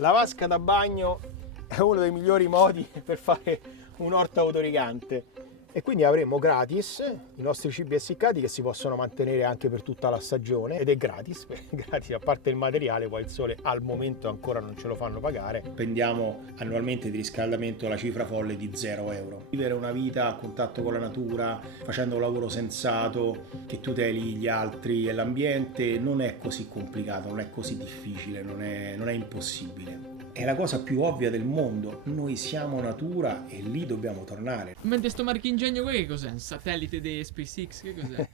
La vasca da bagno è uno dei migliori modi per fare un orto autorigante e quindi avremo gratis i nostri cibi essiccati che si possono mantenere anche per tutta la stagione ed è gratis, gratis a parte il materiale, poi il sole al momento ancora non ce lo fanno pagare. Spendiamo annualmente di riscaldamento la cifra folle di 0 euro. Vivere una vita a contatto con la natura, facendo un lavoro sensato che tuteli gli altri e l'ambiente non è così complicato, non è così difficile, non è impossibile. È la cosa più ovvia del mondo, noi siamo natura e lì dobbiamo tornare. Mentre sto marchingegno, che cos'è? Un satellite di SpaceX? Che cos'è?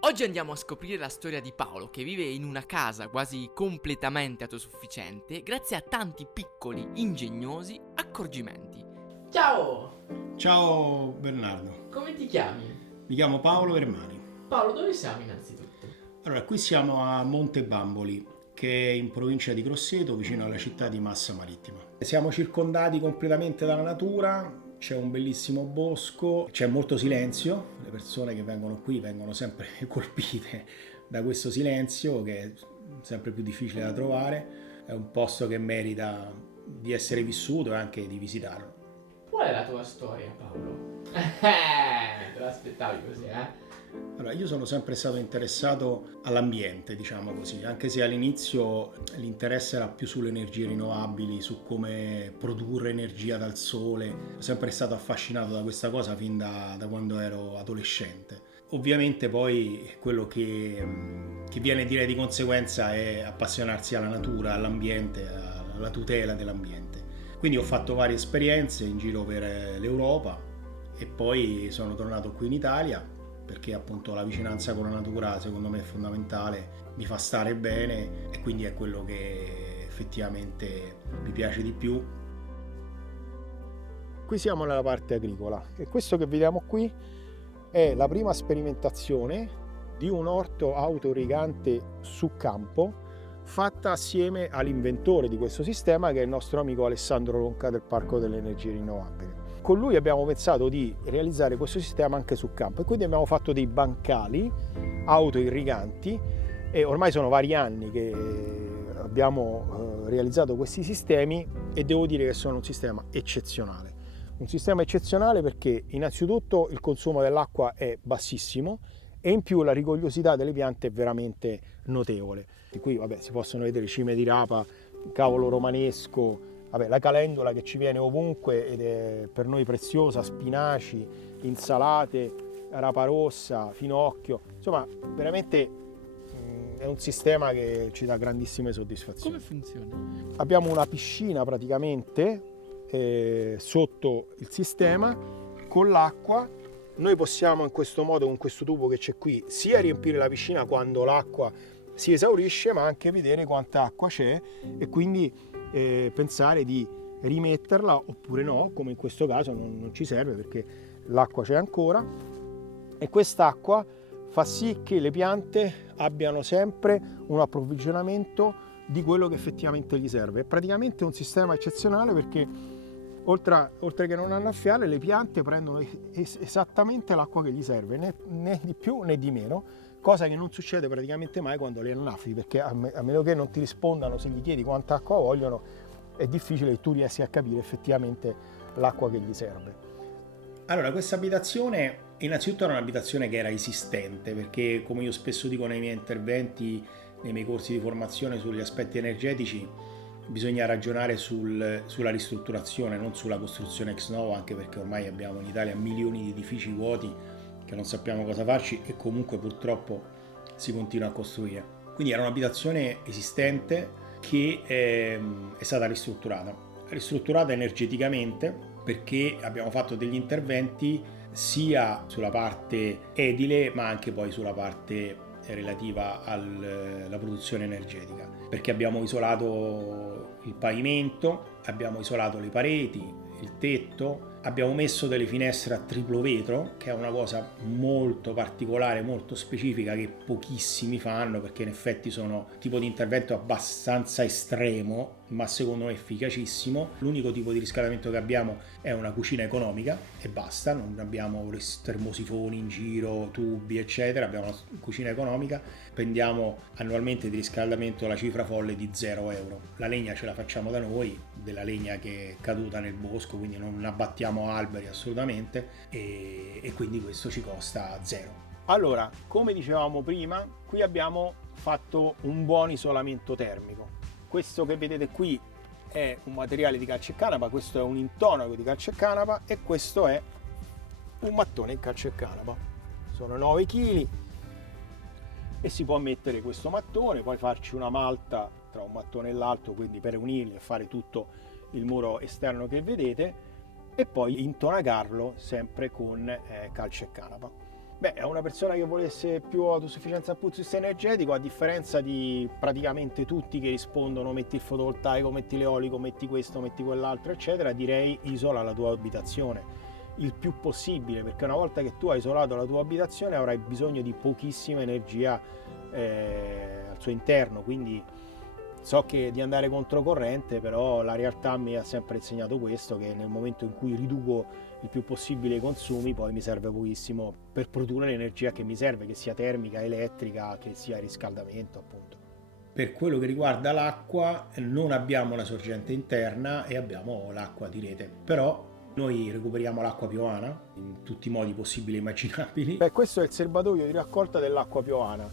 Oggi andiamo a scoprire la storia di Paolo, che vive in una casa quasi completamente autosufficiente grazie a tanti piccoli, ingegnosi accorgimenti. Ciao! Ciao Bernardo, Come ti chiami? mi chiamo Paolo Vermani. Paolo, dove siamo innanzitutto? Allora, qui siamo a Monte Bamboli, che è in provincia di Grosseto, vicino alla città di Massa Marittima. Siamo circondati completamente dalla natura, c'è un bellissimo bosco, c'è molto silenzio, le persone che vengono qui vengono sempre colpite da questo silenzio che è sempre più difficile da trovare, è un posto che merita di essere vissuto e anche di visitarlo. Qual è la tua storia, Paolo? Te l'aspettavi così, Allora, io sono sempre stato interessato all'ambiente, diciamo così, anche se all'inizio l'interesse era più sulle energie rinnovabili, su come produrre energia dal sole. Sono sempre stato affascinato da questa cosa fin da quando ero adolescente. Ovviamente poi quello che viene direi di conseguenza è appassionarsi alla natura, all'ambiente, alla tutela dell'ambiente. Quindi ho fatto varie esperienze in giro per l'Europa e poi sono tornato qui in Italia perché appunto la vicinanza con la natura secondo me è fondamentale, mi fa stare bene e quindi è quello che effettivamente mi piace di più. Qui siamo nella parte agricola e questo che vediamo qui è la prima sperimentazione di un orto autorigante su campo fatta assieme all'inventore di questo sistema che è il nostro amico Alessandro Ronca del Parco delle Energie Rinnovabili. Con lui abbiamo pensato di realizzare questo sistema anche su campo e quindi abbiamo fatto dei bancali autoirriganti e ormai sono vari anni che abbiamo realizzato questi sistemi e devo dire che sono un sistema eccezionale. Un sistema eccezionale perché innanzitutto il consumo dell'acqua è bassissimo e in più la rigogliosità delle piante è veramente notevole. E qui si possono vedere cime di rapa, cavolo romanesco, la calendula che ci viene ovunque ed è per noi preziosa, spinaci, insalate, rapa rossa, finocchio, insomma veramente è un sistema che ci dà grandissime soddisfazioni. Come funziona? Abbiamo una piscina praticamente sotto il sistema con l'acqua. Noi possiamo in questo modo, con questo tubo che c'è qui, sia riempire la piscina quando l'acqua si esaurisce, ma anche vedere quanta acqua c'è e quindi pensare di rimetterla oppure no, come in questo caso non ci serve perché l'acqua c'è ancora e quest'acqua fa sì che le piante abbiano sempre un approvvigionamento di quello che effettivamente gli serve. È praticamente un sistema eccezionale perché oltre che non annaffiare, le piante prendono esattamente l'acqua che gli serve, né di più né di meno, cosa che non succede praticamente mai quando le annaffi, perché a meno che non ti rispondano se gli chiedi quanta acqua vogliono, è difficile che tu riesci a capire effettivamente l'acqua che gli serve. Allora, questa abitazione innanzitutto era un'abitazione che era esistente, perché come io spesso dico nei miei interventi, nei miei corsi di formazione sugli aspetti energetici, bisogna ragionare sulla ristrutturazione, non sulla costruzione ex novo, anche perché ormai abbiamo in Italia milioni di edifici vuoti che non sappiamo cosa farci e comunque purtroppo si continua a costruire. Quindi era un'abitazione esistente che è stata ristrutturata energeticamente perché abbiamo fatto degli interventi sia sulla parte edile ma anche poi sulla parte relativa alla produzione energetica, perché abbiamo isolato il pavimento, abbiamo isolato le pareti, il tetto, abbiamo messo delle finestre a triplo vetro, che è una cosa molto particolare, molto specifica che pochissimi fanno, perché in effetti sono un tipo di intervento abbastanza estremo ma secondo me efficacissimo. L'unico tipo di riscaldamento che abbiamo è una cucina economica e basta, non abbiamo termosifoni in giro, tubi eccetera, abbiamo una cucina economica. Spendiamo annualmente di riscaldamento la cifra folle di 0 euro. La legna ce la facciamo da noi, della legna che è caduta nel bosco, quindi non abbattiamo alberi assolutamente, e quindi questo ci costa 0. Allora, come dicevamo prima, qui abbiamo fatto un buon isolamento termico. Questo che vedete qui è un materiale di calce e canapa, questo è un intonaco di calce e canapa e questo è un mattone in calce e canapa. Sono 9 kg e si può mettere questo mattone, poi farci una malta tra un mattone e l'altro, quindi per unirli e fare tutto il muro esterno che vedete, e poi intonacarlo sempre con calce e canapa. Beh, è una persona che volesse più autosufficienza dal punto di vista energetico, a differenza di praticamente tutti che rispondono metti il fotovoltaico, metti l'eolico, metti questo, metti quell'altro, eccetera, direi isola la tua abitazione il più possibile, perché una volta che tu hai isolato la tua abitazione avrai bisogno di pochissima energia al suo interno, quindi so che di andare controcorrente, però la realtà mi ha sempre insegnato questo, che nel momento in cui riduco il più possibile i consumi, poi mi serve pochissimo per produrre l'energia che mi serve, che sia termica, elettrica, che sia riscaldamento appunto. Per quello che riguarda l'acqua, non abbiamo la sorgente interna e abbiamo l'acqua di rete, però noi recuperiamo l'acqua piovana in tutti i modi possibili e immaginabili. Questo è il serbatoio di raccolta dell'acqua piovana.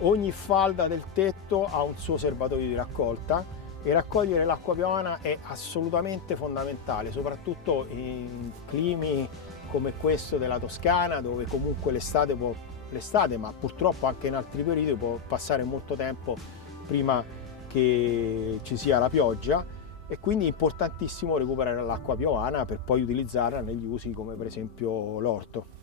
Ogni falda del tetto ha un suo serbatoio di raccolta e raccogliere l'acqua piovana è assolutamente fondamentale, soprattutto in climi come questo della Toscana, dove comunque l'estate, ma purtroppo anche in altri periodi, può passare molto tempo prima che ci sia la pioggia, e quindi è importantissimo recuperare l'acqua piovana per poi utilizzarla negli usi come per esempio l'orto.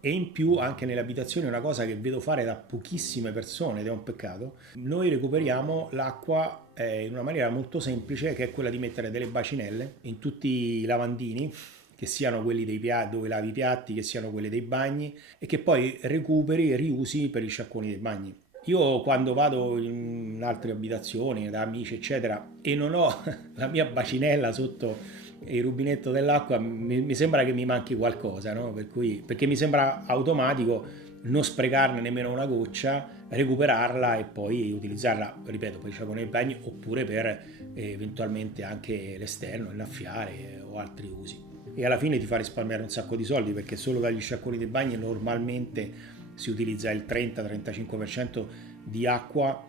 E in più anche nelle abitazioni, una cosa che vedo fare da pochissime persone ed è un peccato, noi recuperiamo l'acqua in una maniera molto semplice, che è quella di mettere delle bacinelle in tutti i lavandini, che siano quelli dei piatti dove lavi i piatti, che siano quelli dei bagni, e che poi recuperi e riusi per i sciacquoni dei bagni. Io quando vado in altre abitazioni da amici eccetera e non ho la mia bacinella sotto il rubinetto dell'acqua, mi sembra che mi manchi qualcosa, no? Perché mi sembra automatico non sprecarne nemmeno una goccia, recuperarla e poi utilizzarla, ripeto, per i sciacquoni dei bagni oppure per eventualmente anche l'esterno, innaffiare o altri usi. E alla fine ti fa risparmiare un sacco di soldi, perché solo dagli sciacquoni dei bagni normalmente si utilizza il 30-35% di acqua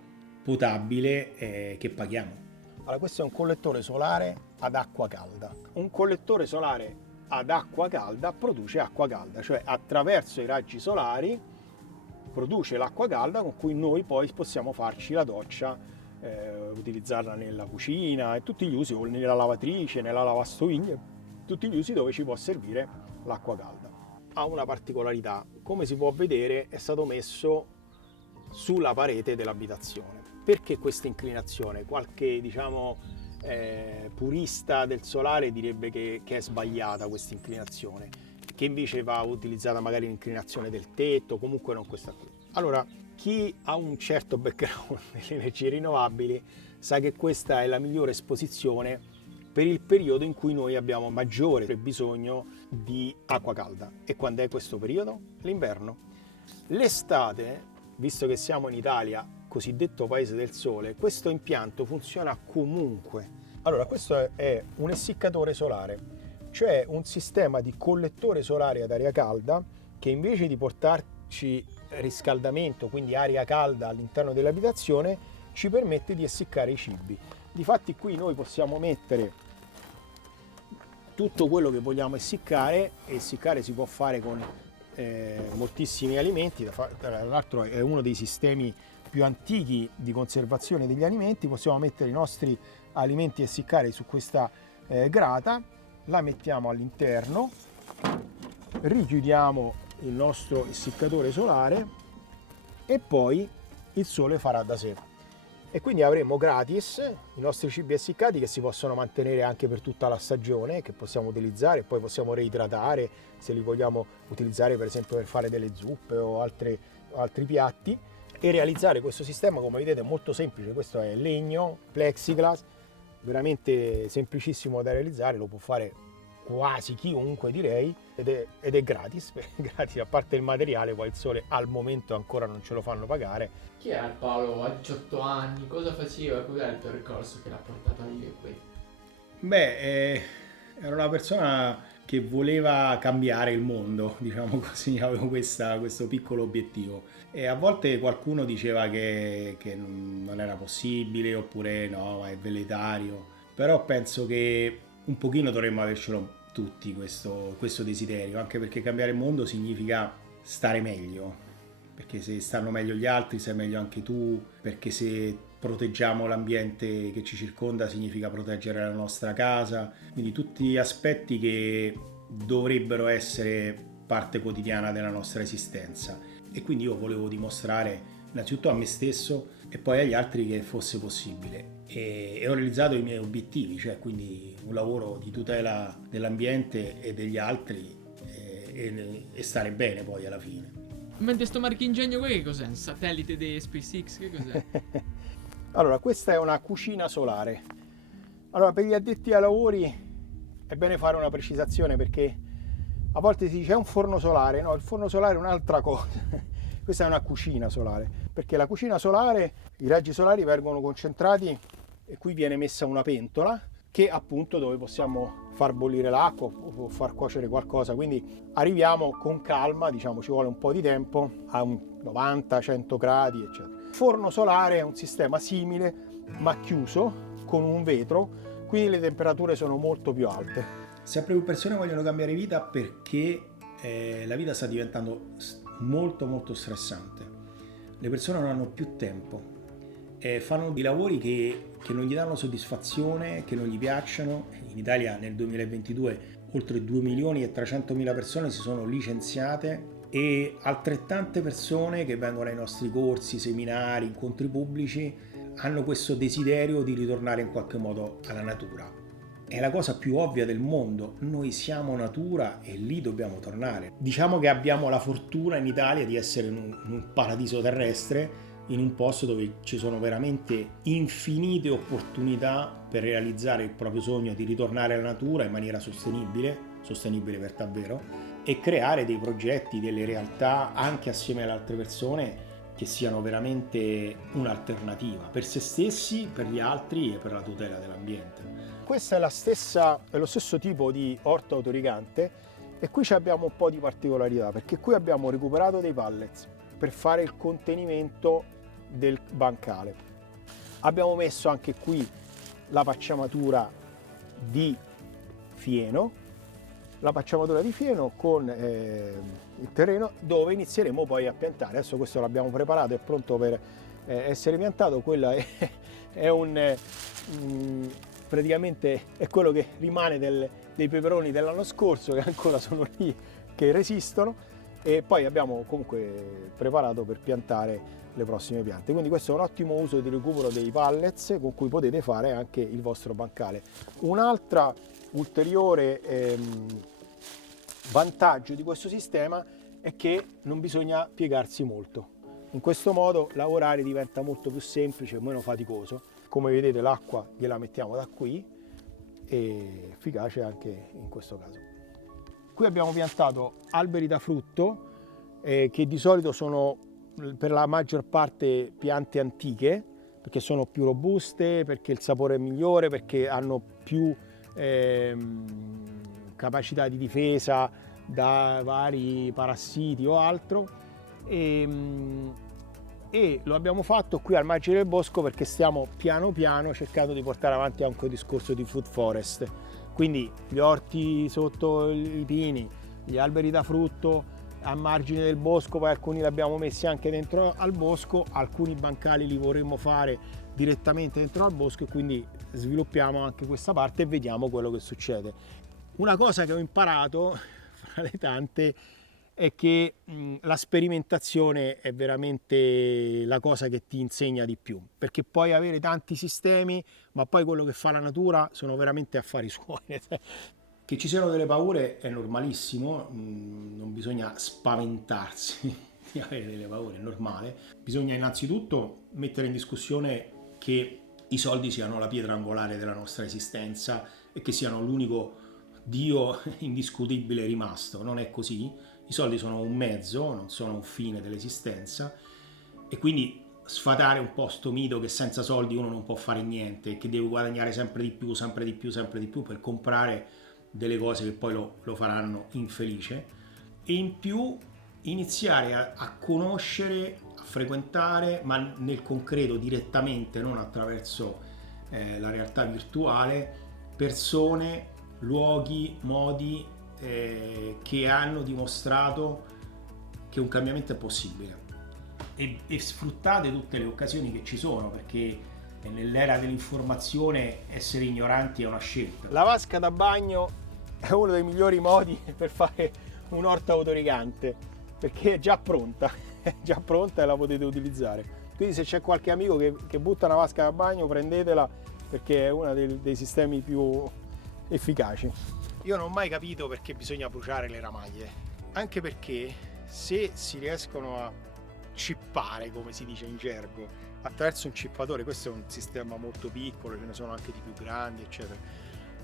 potabile che paghiamo. Allora, questo è un collettore solare ad acqua calda. Un collettore solare ad acqua calda produce acqua calda, cioè attraverso i raggi solari produce l'acqua calda con cui noi poi possiamo farci la doccia, utilizzarla nella cucina e tutti gli usi, o nella lavatrice, nella lavastoviglie, tutti gli usi dove ci può servire l'acqua calda. Ha una particolarità, come si può vedere è stato messo sulla parete dell'abitazione. Perché questa inclinazione? Qualche purista del solare direbbe che è sbagliata questa inclinazione, che invece va utilizzata magari l'inclinazione del tetto, comunque non questa qui. Allora, chi ha un certo background nelle energie rinnovabili sa che questa è la migliore esposizione per il periodo in cui noi abbiamo maggiore bisogno di acqua calda. E quando è questo periodo? L'inverno. L'estate, visto che siamo in Italia, cosiddetto paese del sole, questo impianto funziona comunque. Allora, questo è un essiccatore solare, cioè un sistema di collettore solare ad aria calda che invece di portarci riscaldamento, quindi aria calda all'interno dell'abitazione, ci permette di essiccare i cibi. Difatti qui noi possiamo mettere tutto quello che vogliamo essiccare, e essiccare si può fare con moltissimi alimenti. Tra l'altro è uno dei sistemi più antichi di conservazione degli alimenti. Possiamo mettere i nostri alimenti a essiccare su questa grata, la mettiamo all'interno, richiudiamo il nostro essiccatore solare e poi il sole farà da sé. E quindi avremo gratis i nostri cibi essiccati che si possono mantenere anche per tutta la stagione, che possiamo utilizzare e poi possiamo reidratare se li vogliamo utilizzare per esempio per fare delle zuppe o altri piatti. E realizzare questo sistema, come vedete, è molto semplice. Questo è legno, plexiglass, veramente semplicissimo da realizzare, lo può fare quasi chiunque, direi, ed è gratis, gratis, a parte il materiale, poi il sole al momento ancora non ce lo fanno pagare. Chi era Paolo a 18 anni? Cosa faceva? Cos'era il percorso che l'ha portato a vivere qui? Beh, ero una persona che voleva cambiare il mondo, diciamo così, avevo questo piccolo obiettivo. E a volte qualcuno diceva che non era possibile, oppure no, è velleitario. Però penso che un pochino dovremmo avercelo tutti questo desiderio, anche perché cambiare il mondo significa stare meglio. Perché se stanno meglio gli altri, stai meglio anche tu, perché se proteggiamo l'ambiente che ci circonda significa proteggere la nostra casa, quindi tutti aspetti che dovrebbero essere parte quotidiana della nostra esistenza. E quindi io volevo dimostrare innanzitutto a me stesso e poi agli altri che fosse possibile. E ho realizzato i miei obiettivi, cioè quindi un lavoro di tutela dell'ambiente e degli altri e stare bene poi alla fine. Mentre sto marchingegno qui che cos'è? Un satellite di SpaceX? Che cos'è? Allora, questa è una cucina solare. Allora, per gli addetti ai lavori è bene fare una precisazione, perché a volte si dice è un forno solare. No, il forno solare è un'altra cosa. Questa è una cucina solare, perché la cucina solare, i raggi solari vengono concentrati e qui viene messa una pentola che appunto dove possiamo far bollire l'acqua o far cuocere qualcosa, quindi arriviamo con calma, diciamo ci vuole un po' di tempo, a un 90-100 gradi eccetera. Forno solare è un sistema simile ma chiuso con un vetro, quindi le temperature sono molto più alte. Sempre più persone vogliono cambiare vita perché la vita sta diventando molto stressante. Le persone non hanno più tempo, fanno dei lavori che non gli danno soddisfazione, che non gli piacciono. In Italia nel 2022 oltre 2.300.000 persone si sono licenziate e altrettante persone che vengono ai nostri corsi, seminari, incontri pubblici hanno questo desiderio di ritornare in qualche modo alla natura. È la cosa più ovvia del mondo, noi siamo natura e lì dobbiamo tornare. Diciamo che abbiamo la fortuna in Italia di essere in un paradiso terrestre, in un posto dove ci sono veramente infinite opportunità per realizzare il proprio sogno di ritornare alla natura in maniera sostenibile per davvero, e creare dei progetti, delle realtà anche assieme alle altre persone che siano veramente un'alternativa per se stessi, per gli altri e per la tutela dell'ambiente. Questa è lo stesso tipo di orto autoricante e qui abbiamo un po' di particolarità, perché qui abbiamo recuperato dei pallets per fare il contenimento del bancale. Abbiamo messo anche qui la pacciamatura di fieno, con il terreno dove inizieremo poi a piantare. Adesso questo l'abbiamo preparato, è pronto per essere piantato. Quella è praticamente è quello che rimane dei peperoni dell'anno scorso, che ancora sono lì, che resistono, e poi abbiamo comunque preparato per piantare le prossime piante. Quindi questo è un ottimo uso di recupero dei pallets con cui potete fare anche il vostro bancale. Un'altra ulteriore vantaggio di questo sistema è che non bisogna piegarsi molto. In questo modo lavorare diventa molto più semplice e meno faticoso. Come vedete l'acqua gliela mettiamo da qui, e efficace anche in questo caso. Qui abbiamo piantato alberi da frutto che di solito sono per la maggior parte piante antiche, perché sono più robuste, perché il sapore è migliore, perché hanno più capacità di difesa da vari parassiti o altro, e lo abbiamo fatto qui al margine del bosco perché stiamo piano piano cercando di portare avanti anche un discorso di food forest, quindi gli orti sotto i pini, gli alberi da frutto a margine del bosco, poi alcuni li abbiamo messi anche dentro al bosco, alcuni bancali li vorremmo fare direttamente dentro al bosco, e quindi sviluppiamo anche questa parte e vediamo quello che succede. Una cosa che ho imparato fra le tante è che la sperimentazione è veramente la cosa che ti insegna di più, perché puoi avere tanti sistemi, ma poi quello che fa la natura sono veramente affari suoi. Che ci siano delle paure è normalissimo, non bisogna spaventarsi di avere delle paure, è normale. Bisogna innanzitutto mettere in discussione che i soldi siano la pietra angolare della nostra esistenza e che siano l'unico Dio indiscutibile rimasto. Non è così. I soldi sono un mezzo, non sono un fine dell'esistenza, e quindi sfatare un po' sto mito che senza soldi uno non può fare niente, che deve guadagnare sempre di più, sempre di più, sempre di più per comprare delle cose che poi lo faranno infelice, e in più iniziare a conoscere, a frequentare, ma nel concreto direttamente, non attraverso la realtà virtuale, persone, luoghi, modi che hanno dimostrato che un cambiamento è possibile, e sfruttate tutte le occasioni che ci sono, perché nell'era dell'informazione essere ignoranti è una scelta. La vasca da bagno è uno dei migliori modi per fare un'orta autorigante, perché è già pronta e la potete utilizzare. Quindi se c'è qualche amico che butta una vasca da bagno, prendetela, perché è uno dei sistemi più efficaci. Io non ho mai capito perché bisogna bruciare le ramaglie, anche perché se si riescono a cippare, come si dice in gergo, attraverso un cippatore, questo è un sistema molto piccolo, ce ne sono anche di più grandi, eccetera,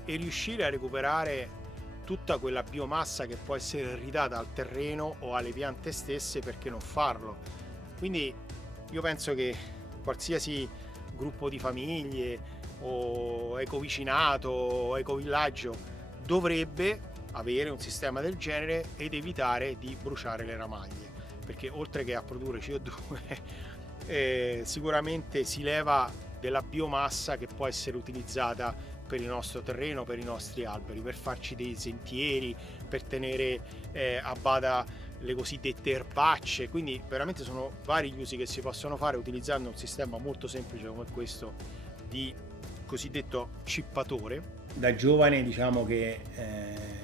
e riuscire a recuperare tutta quella biomassa che può essere ridata al terreno o alle piante stesse, perché non farlo? Quindi io penso che qualsiasi gruppo di famiglie o ecovicinato o ecovillaggio dovrebbe avere un sistema del genere ed evitare di bruciare le ramaglie, perché oltre che a produrre CO2 sicuramente si leva della biomassa che può essere utilizzata per il nostro terreno, per i nostri alberi, per farci dei sentieri, per tenere a bada le cosiddette erbacce. Quindi veramente sono vari gli usi che si possono fare utilizzando un sistema molto semplice come questo di cosiddetto cippatore. Da giovane diciamo che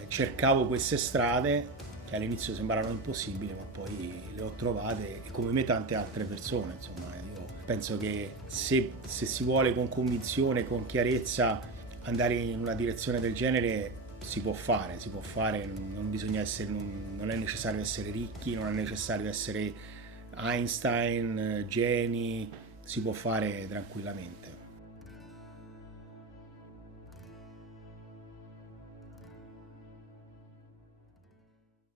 cercavo queste strade che all'inizio sembravano impossibili, ma poi le ho trovate, e come me tante altre persone. Insomma, io penso che se si vuole con convinzione, con chiarezza andare in una direzione del genere, si può fare, non bisogna essere, non è necessario essere ricchi, non è necessario essere Einstein, geni, si può fare tranquillamente.